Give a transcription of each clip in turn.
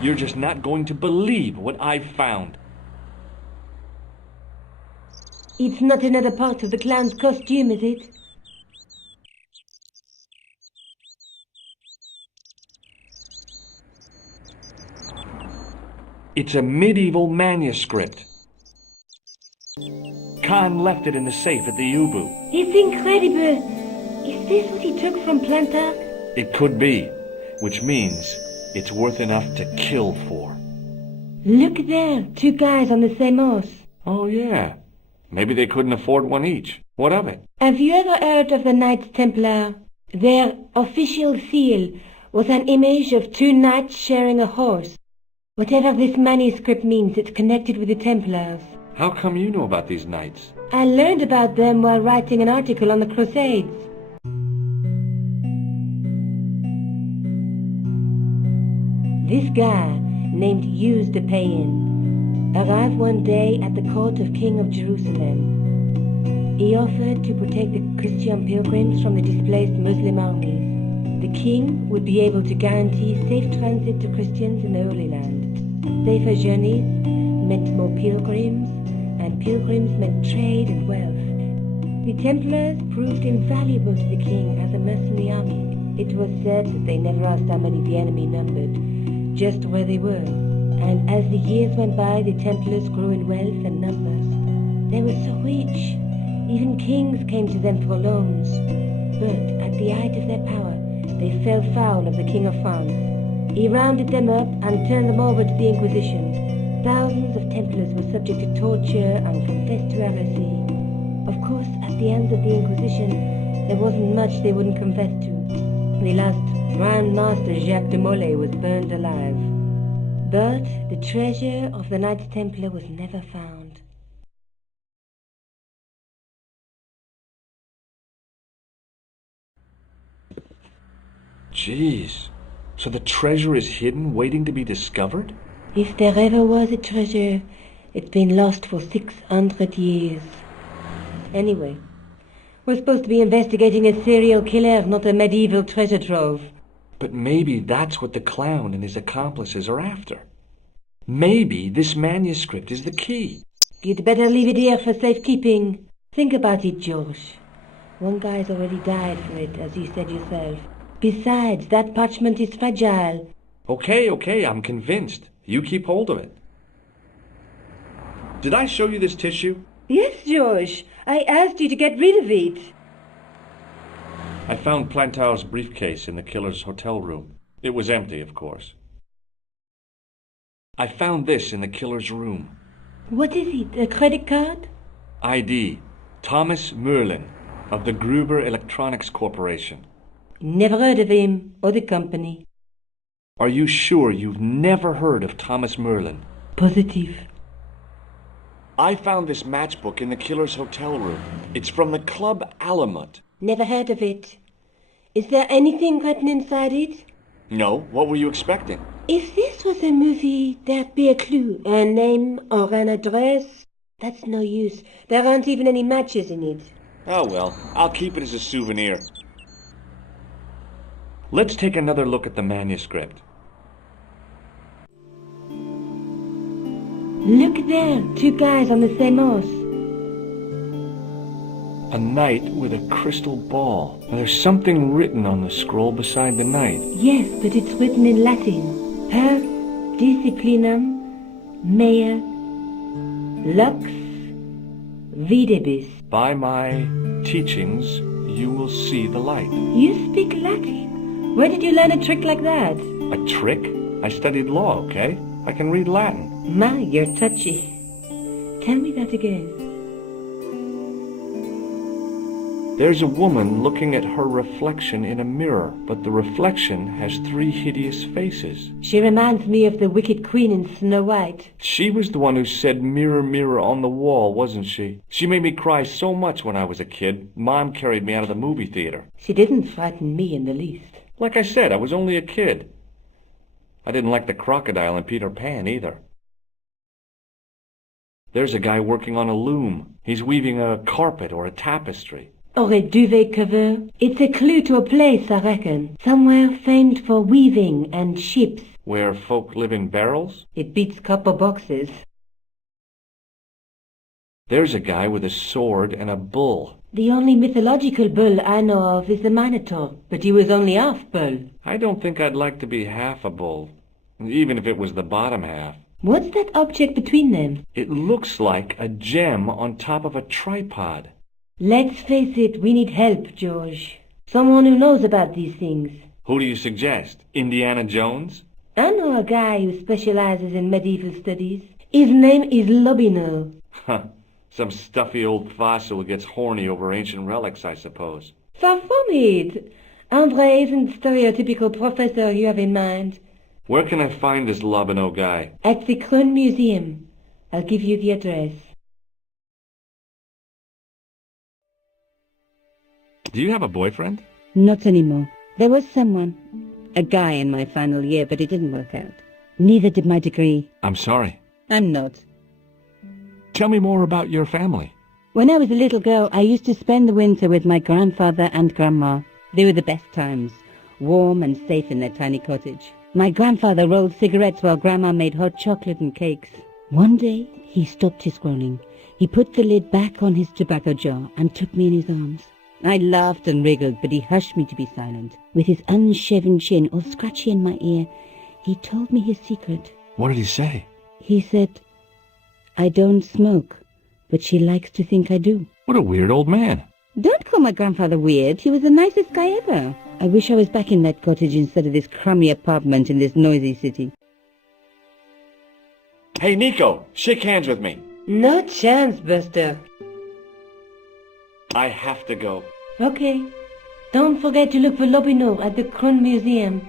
You're just not going to believe what I've found. It's not another part of the clown's costume, is it? It's a medieval manuscript. Khan left it in the safe at the U-boot. It's incredible. Is this what he took from Plantar? It could be, which means it's worth enough to kill for. Look there, two guys on the same horse. Oh, yeah. Maybe they couldn't afford one each. What of it? Have you ever heard of the Knights Templar? Their official seal was an image of two knights sharing a horse. Whatever this manuscript means, it's connected with the Templars. How come you know about these knights? I learned about them while writing an article on the Crusades. This guy, named Hughes de Payen, arrived one day at the court of King of Jerusalem. He offered to protect the Christian pilgrims from the displaced Muslim armies. The king would be able to guarantee safe transit to Christians in the Holy Land. Safer journeys meant more pilgrims, and pilgrims meant trade and wealth. The Templars proved invaluable to the king as a mercenary army. It was said that they never asked how many the enemy numbered, just where they were. And as the years went by, the Templars grew in wealth and numbers. They were so rich, even kings came to them for loans. But at the height of their power, they fell foul of the King of France. He rounded them up and turned them over to the Inquisition. Thousands of Templars were subject to torture and confessed to heresy. Of course, at the end of the Inquisition, there wasn't much they wouldn't confess to. The last Grand Master Jacques de Molay was burned alive. But the treasure of the Knights Templar was never found. Jeez. So the treasure is hidden, waiting to be discovered? If there ever was a treasure, it's been lost for 600 years. Anyway, we're supposed to be investigating a serial killer, not a medieval treasure trove. But maybe that's what the clown and his accomplices are after. Maybe this manuscript is the key. You'd better leave it here for safekeeping. Think about it, George. One guy's already died for it, as you said yourself. Besides, that parchment is fragile. Okay, I'm convinced. You keep hold of it. Did I show you this tissue? Yes, George. I asked you to get rid of it. I found Plantar's briefcase in the killer's hotel room. It was empty, of course. I found this in the killer's room. What is it, a credit card? ID, Thomas Merlin, of the Gruber Electronics Corporation. Never heard of him or the company. Are you sure you've never heard of Thomas Merlin? Positive. I found this matchbook in the killer's hotel room. It's from the Club Alamut. Never heard of it. Is there anything written inside it? No, what were you expecting? If this was a movie, there'd be a clue, a name or an address. That's no use. There aren't even any matches in it. Oh well, I'll keep it as a souvenir. Let's take another look at the manuscript. Look there, two guys on the same horse. A knight with a crystal ball. Now, there's something written on the scroll beside the knight. Yes, but it's written in Latin. Per disciplinam mea lux videbis. By my teachings, you will see the light. You speak Latin? Where did you learn a trick like that? A trick? I studied law, okay? I can read Latin. My, you're touchy. Tell me that again. There's a woman looking at her reflection in a mirror, but the reflection has 3 hideous faces. She reminds me of the wicked queen in Snow White. She was the one who said, "Mirror, mirror on the wall," wasn't she? She made me cry so much when I was a kid. Mom carried me out of the movie theater. She didn't frighten me in the least. Like I said, I was only a kid. I didn't like the crocodile in Peter Pan either. There's a guy working on a loom. He's weaving a carpet or a tapestry. Or a duvet cover. It's a clue to a place, I reckon. Somewhere famed for weaving and ships. Where folk live in barrels? It beats copper boxes. There's a guy with a sword and a bull. The only mythological bull I know of is the Minotaur, but he was only half bull. I don't think I'd like to be half a bull, even if it was the bottom half. What's that object between them? It looks like a gem on top of a tripod. Let's face it, we need help, George. Someone who knows about these things. Who do you suggest? Indiana Jones? I know a guy who specializes in medieval studies. His name is Lobino. Huh. Some stuffy old fossil who gets horny over ancient relics, I suppose. Far from it. Andre isn't the stereotypical professor you have in mind. Where can I find this Lobino guy? At the Krone Museum. I'll give you the address. Do you have a boyfriend? Not anymore. There was someone. A guy in my final year, but it didn't work out. Neither did my degree. I'm sorry. I'm not. Tell me more about your family. When I was a little girl, I used to spend the winter with my grandfather and grandma. They were the best times, warm and safe in their tiny cottage. My grandfather rolled cigarettes while grandma made hot chocolate and cakes. One day, he stopped his scrolling. He put the lid back on his tobacco jar and took me in his arms. I laughed and wriggled, but he hushed me to be silent. With his unshaven chin all scratchy in my ear, he told me his secret. What did he say? He said, I don't smoke, but she likes to think I do. What a weird old man. Don't call my grandfather weird. He was the nicest guy ever. I wish I was back in that cottage instead of this crummy apartment in this noisy city. Hey, Nico, shake hands with me. No chance, Buster. I have to go. Okay. Don't forget to look for Lobino at the Krone Museum.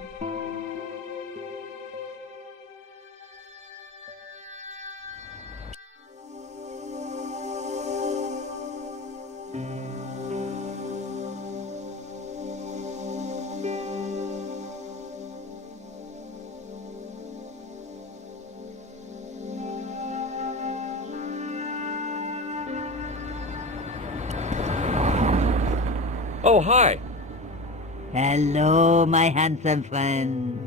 Oh, hi. Hello, my handsome friend.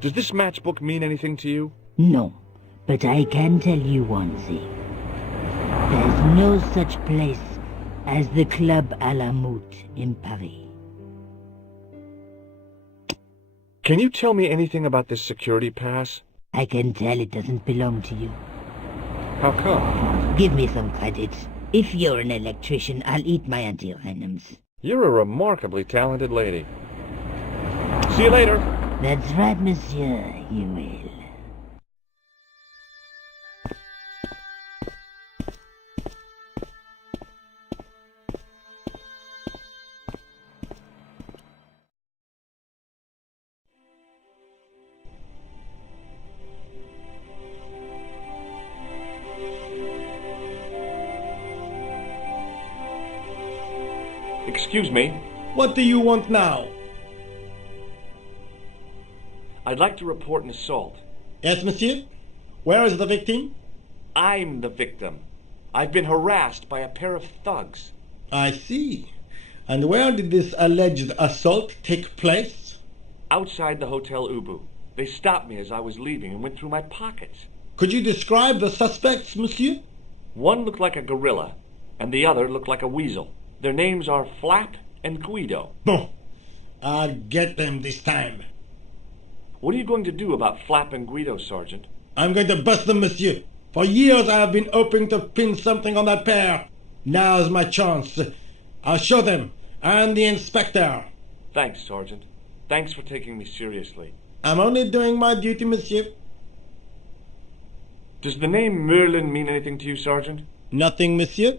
Does this matchbook mean anything to you? No, but I can tell you one thing. There's no such place as the Club à la Moute in Paris. Can you tell me anything about this security pass? I can tell it doesn't belong to you. How come? Give me some credit. If you're an electrician, I'll eat my antirhythms. You're a remarkably talented lady. See you later. That's right, monsieur, you will. Excuse me. What do you want now? I'd like to report an assault. Yes, monsieur? Where is the victim? I'm the victim. I've been harassed by a pair of thugs. I see. And where did this alleged assault take place? Outside the Hotel Ubu. They stopped me as I was leaving and went through my pockets. Could you describe the suspects, monsieur? One looked like a gorilla, and the other looked like a weasel. Their names are Flap and Guido. Bon. I'll get them this time. What are you going to do about Flap and Guido, Sergeant? I'm going to bust them, monsieur. For years I have been hoping to pin something on that pair. Now's my chance. I'll show them. And the inspector. Thanks, Sergeant. Thanks for taking me seriously. I'm only doing my duty, monsieur. Does the name Merlin mean anything to you, Sergeant? Nothing, monsieur.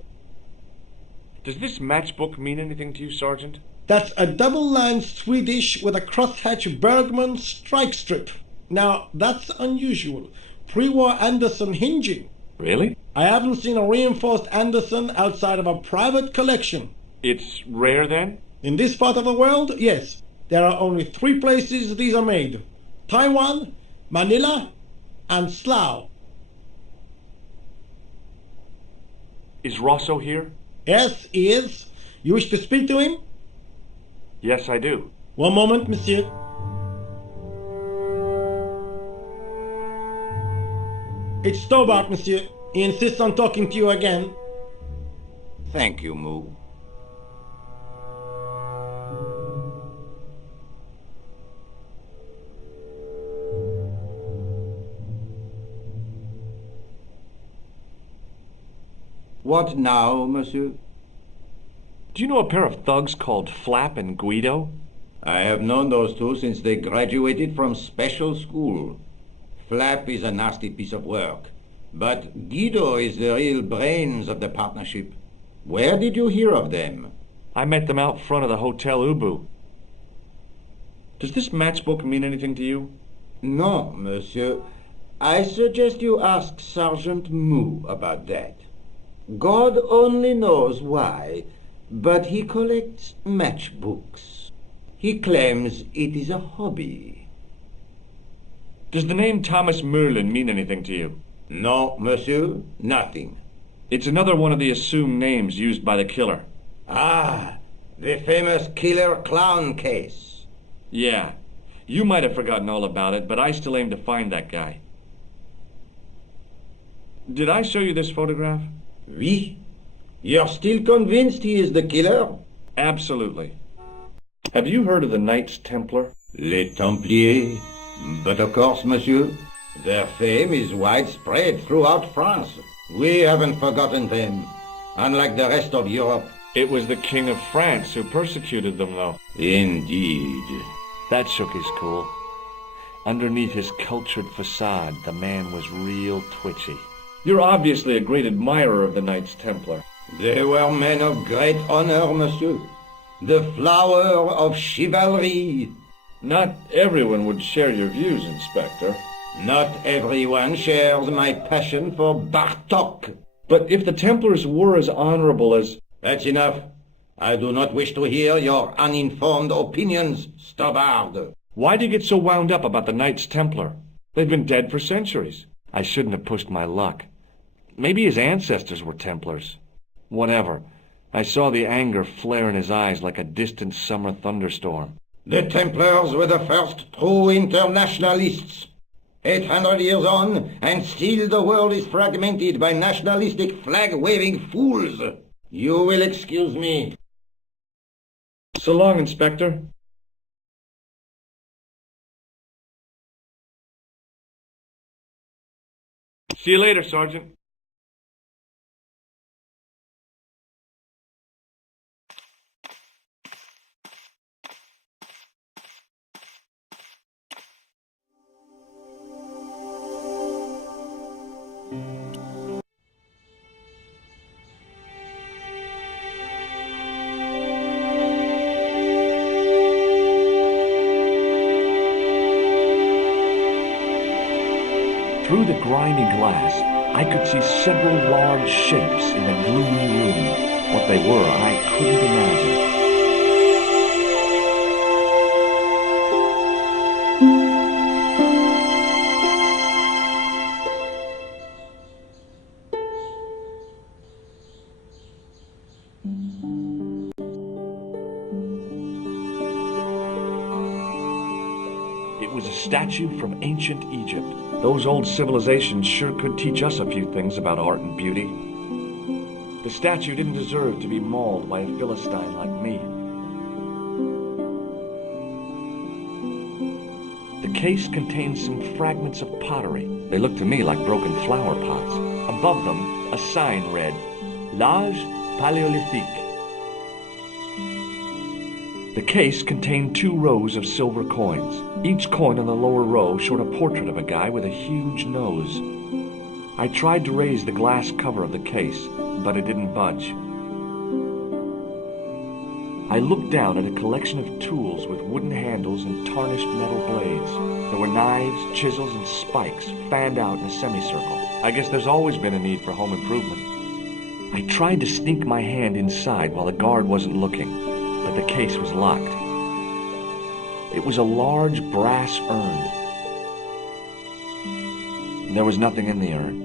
Does this matchbook mean anything to you, Sergeant? That's a double-lined Swedish with a crosshatch Bergman strike strip. Now, that's unusual. Pre-war Anderson hinging. Really? I haven't seen a reinforced Anderson outside of a private collection. It's rare, then? In this part of the world, yes. There are only 3 places these are made. Taiwan, Manila, and Slough. Is Rosso here? Yes, he is. You wish to speak to him? Yes, I do. One moment, monsieur. It's Stobart, monsieur. He insists on talking to you again. Thank you, Moo. What now, monsieur? Do you know a pair of thugs called Flap and Guido? I have known those two since they graduated from special school. Flap is a nasty piece of work, but Guido is the real brains of the partnership. Where did you hear of them? I met them out front of the Hotel Ubu. Does this matchbook mean anything to you? No, monsieur. I suggest you ask Sergeant Moo about that. God only knows why, but he collects matchbooks. He claims it is a hobby. Does the name Thomas Merlin mean anything to you? No, monsieur, nothing. It's another one of the assumed names used by the killer. Ah, the famous killer clown case. Yeah. You might have forgotten all about it, but I still aim to find that guy. Did I show you this photograph? Oui? You're still convinced he is the killer? Absolutely. Have you heard of the Knights Templar? Les Templiers. But of course, monsieur, their fame is widespread throughout France. We haven't forgotten them, unlike the rest of Europe. It was the King of France who persecuted them, though. Indeed. That shook his cool. Underneath his cultured facade, the man was real twitchy. You're obviously a great admirer of the Knights Templar. They were men of great honor, monsieur. The flower of chivalry. Not everyone would share your views, Inspector. Not everyone shares my passion for Bartok. But if the Templars were as honorable as... That's enough. I do not wish to hear your uninformed opinions, Stobart. Why do you get so wound up about the Knights Templar? They've been dead for centuries. I shouldn't have pushed my luck. Maybe his ancestors were Templars. Whatever. I saw the anger flare in his eyes like a distant summer thunderstorm. The Templars were the first true internationalists. 800 years on, and still the world is fragmented by nationalistic flag-waving fools. You will excuse me. So long, Inspector. See you later, Sergeant. Through the grimy glass, I could see several large shapes in the gloomy room. What they were, I couldn't imagine. It was a statue from ancient Egypt. Those old civilizations sure could teach us a few things about art and beauty. The statue didn't deserve to be mauled by a Philistine like me. The case contained some fragments of pottery. They looked to me like broken flower pots. Above them, a sign read, L'Age Paléolithique. The case contained 2 rows of silver coins. Each coin on the lower row showed a portrait of a guy with a huge nose. I tried to raise the glass cover of the case, but it didn't budge. I looked down at a collection of tools with wooden handles and tarnished metal blades. There were knives, chisels, and spikes fanned out in a semicircle. I guess there's always been a need for home improvement. I tried to sneak my hand inside while the guard wasn't looking, but the case was locked. It was a large brass urn. There was nothing in the urn.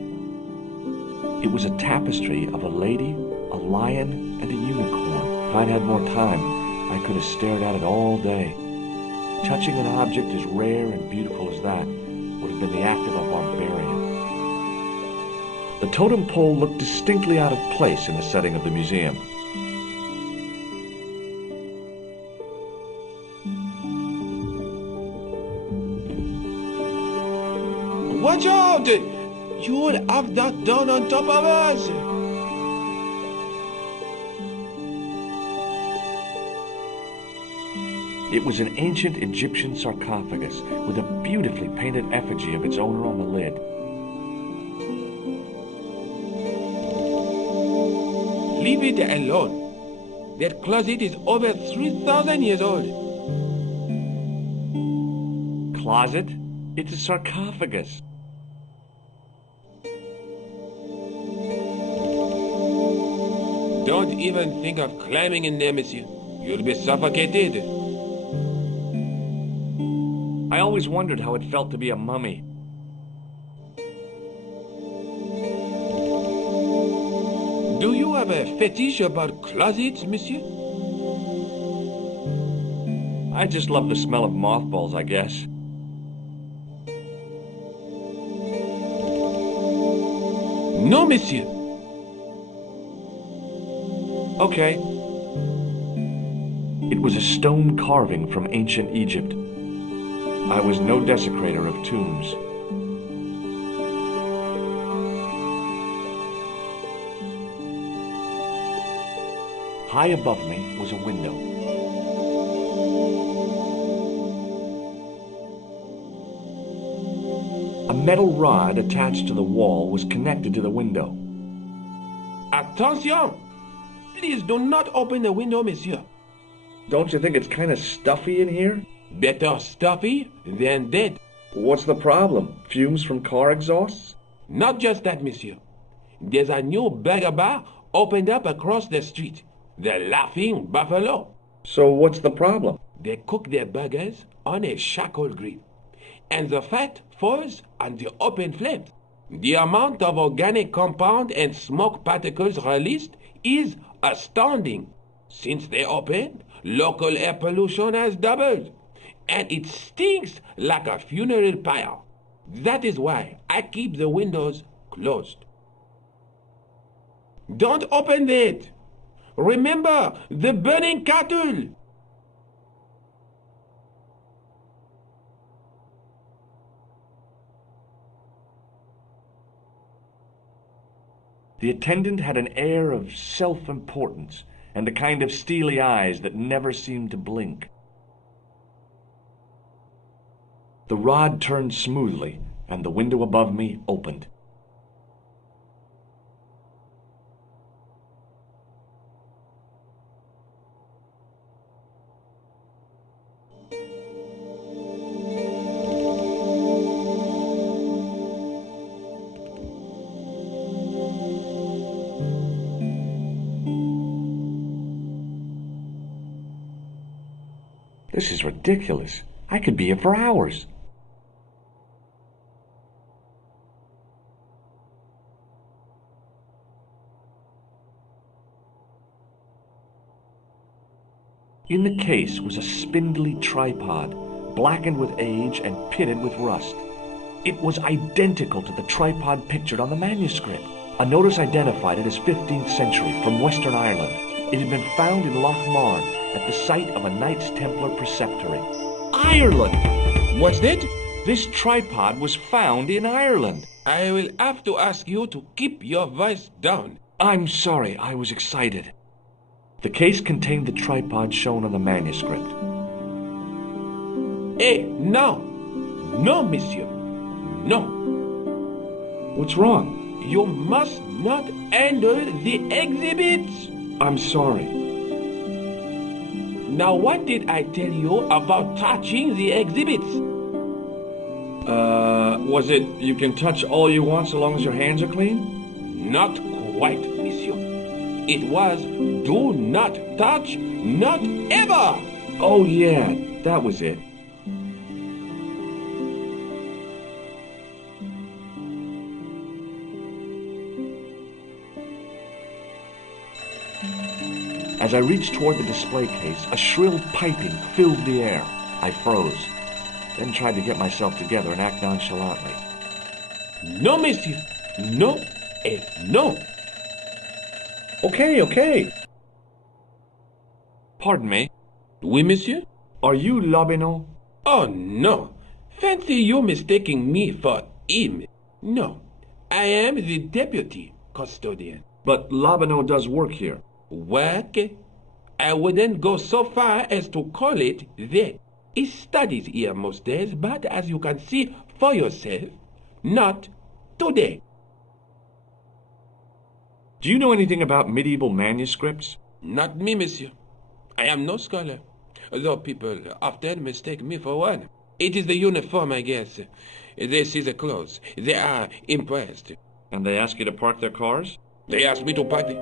It was a tapestry of a lady, a lion, and a unicorn. If I'd had more time, I could have stared at it all day. Touching an object as rare and beautiful as that would have been the act of a barbarian. The totem pole looked distinctly out of place in the setting of the museum. Watch out! You'll have that done on top of us! It was an ancient Egyptian sarcophagus with a beautifully painted effigy of its owner on the lid. Leave it alone. That closet is over 3,000 years old. Closet? It's a sarcophagus. Don't even think of climbing in there, monsieur. You'll be suffocated. I always wondered how it felt to be a mummy. Do you have a fetish about closets, monsieur? I just love the smell of mothballs, I guess. No, monsieur. Okay. It was a stone carving from ancient Egypt. I was no desecrator of tombs. High above me was a window. A metal rod attached to the wall was connected to the window. Attention! Please do not open the window, monsieur. Don't you think it's kind of stuffy in here? Better stuffy than dead. What's the problem? Fumes from car exhausts? Not just that, monsieur. There's a new burger bar opened up across the street. The Laughing Buffalo. So what's the problem? They cook their burgers on a charcoal grill, and the fat falls on the open flames. The amount of organic compound and smoke particles released is astounding. Since they opened, local air pollution has doubled, and it stinks like a funeral pyre. That is why I keep the windows closed. Don't open that. Remember the burning cattle. The attendant had an air of self-importance and a kind of steely eyes that never seemed to blink. The rod turned smoothly, and the window above me opened. This is ridiculous. I could be here for hours. In the case was a spindly tripod, blackened with age and pitted with rust. It was identical to the tripod pictured on the manuscript. A notice identified it as 15th century from Western Ireland. It had been found in Loch Marn at the site of a Knights Templar preceptory. Ireland! What's that? This tripod was found in Ireland. I will have to ask you to keep your voice down. I'm sorry, I was excited. The case contained the tripod shown on the manuscript. Hey, no! No, monsieur. No. What's wrong? You must not handle the exhibits. I'm sorry. Now, what did I tell you about touching the exhibits? Was it you can touch all you want so long as your hands are clean? Not quite, monsieur. It was do not touch, not ever. Oh yeah, that was it. As I reached toward the display case, a shrill piping filled the air. I froze, then tried to get myself together and act nonchalantly. No, monsieur. No. No. Okay. Pardon me. Oui, monsieur? Are you Lobineau? Oh, no. Fancy you mistaking me for him. No. I am the deputy custodian. But Lobineau does work here. Work? I wouldn't go so far as to call it that. He studies here most days, but as you can see for yourself, not today. Do you know anything about medieval manuscripts? Not me, monsieur. I am no scholar, though people often mistake me for one. It is the uniform, I guess. They see the clothes. They are impressed. And they ask you to park their cars? They ask me to park the...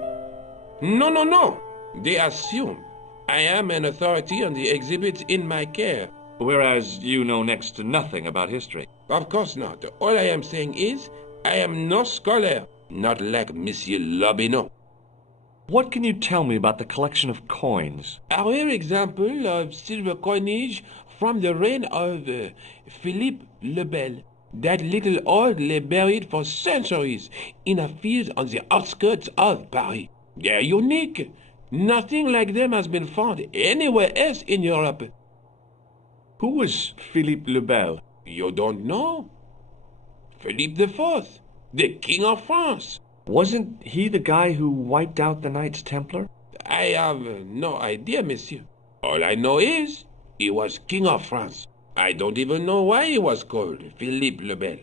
No. They assume I am an authority on the exhibits in my care. Whereas you know next to nothing about history. Of course not. All I am saying is I am no scholar, not like Monsieur Lobineau. What can you tell me about the collection of coins? A rare example of silver coinage from the reign of Philippe le Bel. That little old lay buried for centuries in a field on the outskirts of Paris. They're unique. Nothing like them has been found anywhere else in Europe. Who was Philippe le Bel? You don't know? Philippe IV, the King of France. Wasn't he the guy who wiped out the Knights Templar? I have no idea, monsieur. All I know is he was King of France. I don't even know why he was called Philippe le Bel.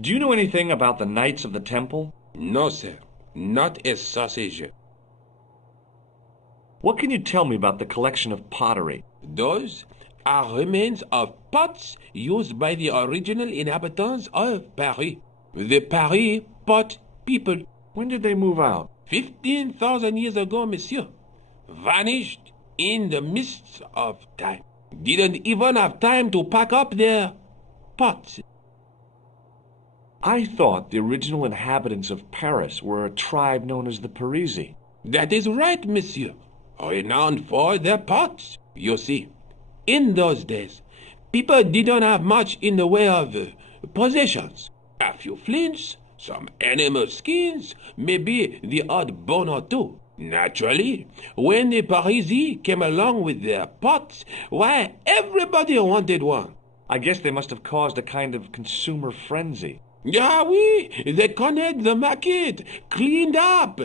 Do you know anything about the Knights of the Temple? No, sir. Not a sausage. What can you tell me about the collection of pottery? Those are remains of pots used by the original inhabitants of Paris. The Paris pot people. When did they move out? 15,000 years ago, monsieur. Vanished in the mists of time. Didn't even have time to pack up their pots. I thought the original inhabitants of Paris were a tribe known as the Parisi. That is right, monsieur. Renowned for their pots. You see, in those days, people didn't have much in the way of possessions. A few flints, some animal skins, maybe the odd bone or two. Naturally, when the Parisi came along with their pots, why, everybody wanted one. I guess they must have caused a kind of consumer frenzy. Ah oui, they cornered the market, cleaned up.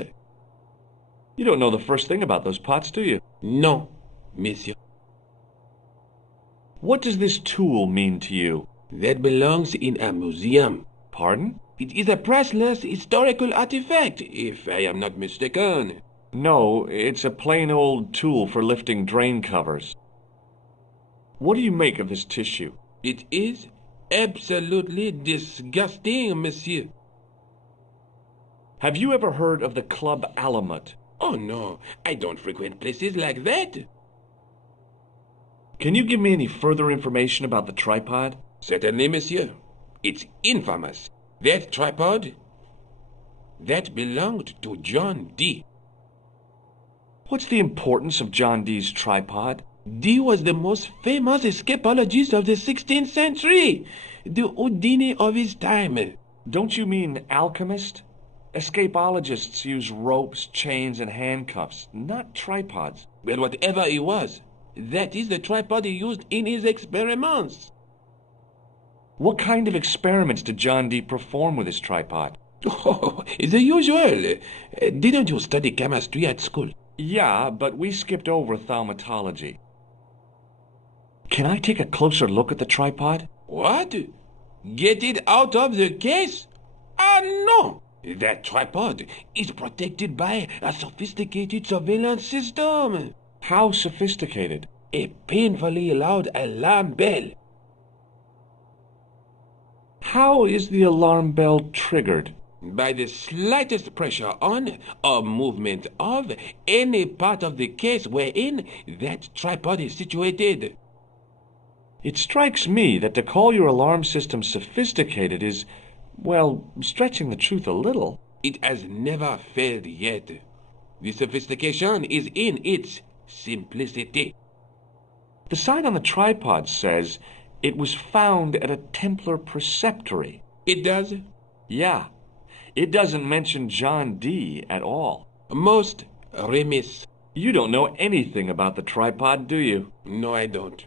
You don't know the first thing about those pots, do you? No, monsieur. What does this tool mean to you? That belongs in a museum. Pardon? It is a priceless historical artifact, if I am not mistaken. No, it's a plain old tool for lifting drain covers. What do you make of this tissue? It is absolutely disgusting, monsieur. Have you ever heard of the Club Alamut? Oh no, I don't frequent places like that. Can you give me any further information about the tripod? Certainly, monsieur. It's infamous. That tripod, that belonged to John Dee. What's the importance of John Dee's tripod? Dee was the most famous escapologist of the 16th century, the Houdini of his time. Don't you mean alchemist? Escapologists use ropes, chains, and handcuffs, not tripods. Well, whatever he was, that is the tripod he used in his experiments. What kind of experiments did John Dee perform with his tripod? Oh, the usual. Didn't you study chemistry at school? Yeah, but we skipped over thaumatology. Can I take a closer look at the tripod? What? Get it out of the case? Ah, no! That tripod is protected by a sophisticated surveillance system. How sophisticated? A painfully loud alarm bell. How is the alarm bell triggered? By the slightest pressure on or movement of any part of the case wherein that tripod is situated. It strikes me that to call your alarm system sophisticated is, well, stretching the truth a little. It has never failed yet. The sophistication is in its simplicity. The sign on the tripod says it was found at a Templar preceptory. It does? Yeah. It doesn't mention John D. at all. Most remiss. You don't know anything about the tripod, do you? No, I don't.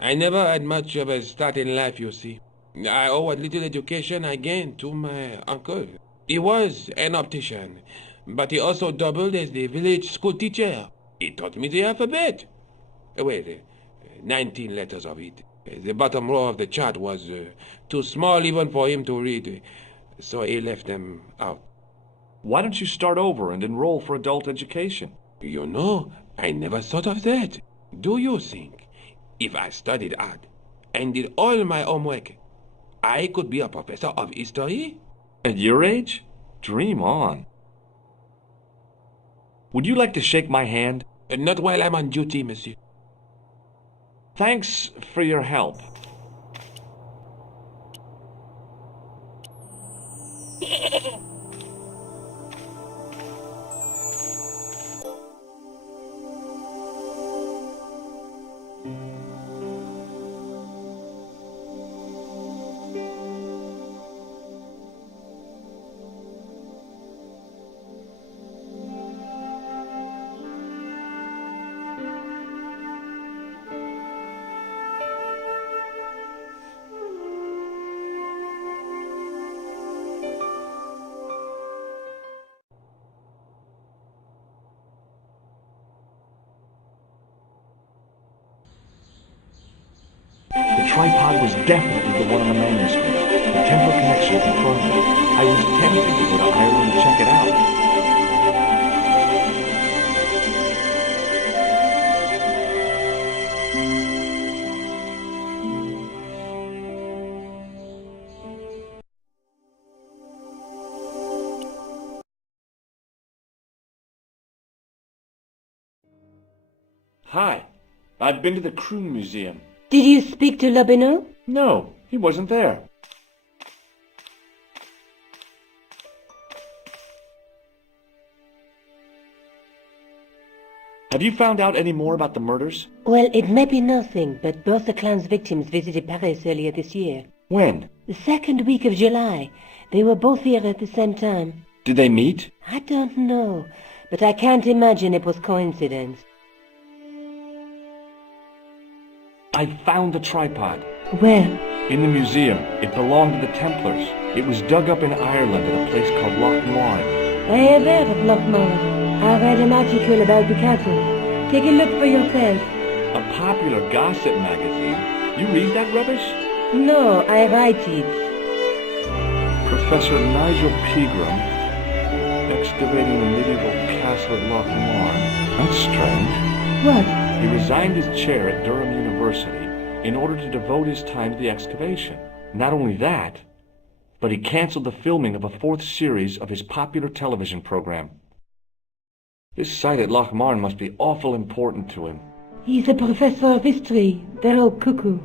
I never had much of a start in life, you see. I owe what little education I gained to my uncle. He was an optician, but he also doubled as the village school teacher. He taught me the alphabet. Wait, 19 letters of it. The bottom row of the chart was too small even for him to read, so he left them out. Why don't you start over and enroll for adult education? You know, I never thought of that. Do you think if I studied hard and did all my homework, I could be a professor of history? At your age? Dream on. Would you like to shake my hand? Not while I'm on duty, monsieur. Thanks for your help. The tripod was definitely the one on the manuscript. The Templar connection confirmed it. I was tempted to go to Ireland and check it out. Hi. I've been to the Croon Museum. Did you speak to Lobineau? No, he wasn't there. Have you found out any more about the murders? Well, it may be nothing, but both the clown's victims visited Paris earlier this year. When? The second week of July. They were both here at the same time. Did they meet? I don't know, but I can't imagine it was coincidence. I found the tripod. Where? In the museum. It belonged to the Templars. It was dug up in Ireland at a place called Loch Marn. I have heard of Loch Marn. I read an article about the castle. Take a look for yourself. A popular gossip magazine. You read that rubbish? No, I write it. Professor Nigel Pegram, excavating the medieval castle at Loch Marn. That's strange. What? He resigned his chair at Durham University in order to devote his time to the excavation. Not only that, but he canceled the filming of a fourth series of his popular television program. This site at Loch Marn must be awful important to him. He's a professor of history. They're all cuckoo.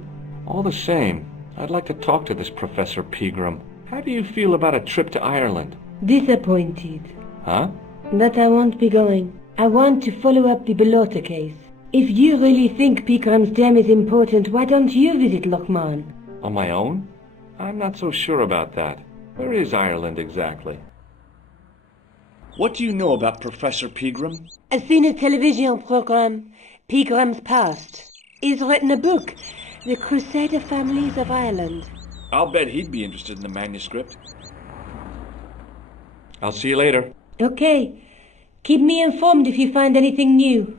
All the same, I'd like to talk to this Professor Pegram. How do you feel about a trip to Ireland? Disappointed. Huh? That I won't be going. I want to follow up the Belota case. If you really think Pegram's dam is important, why don't you visit Loch Marn? On my own? I'm not so sure about that. Where is Ireland exactly? What do you know about Professor Pegram? I've seen a television program, Pegram's Past. He's written a book, The Crusader Families of Ireland. I'll bet he'd be interested in the manuscript. I'll see you later. Okay. Keep me informed if you find anything new.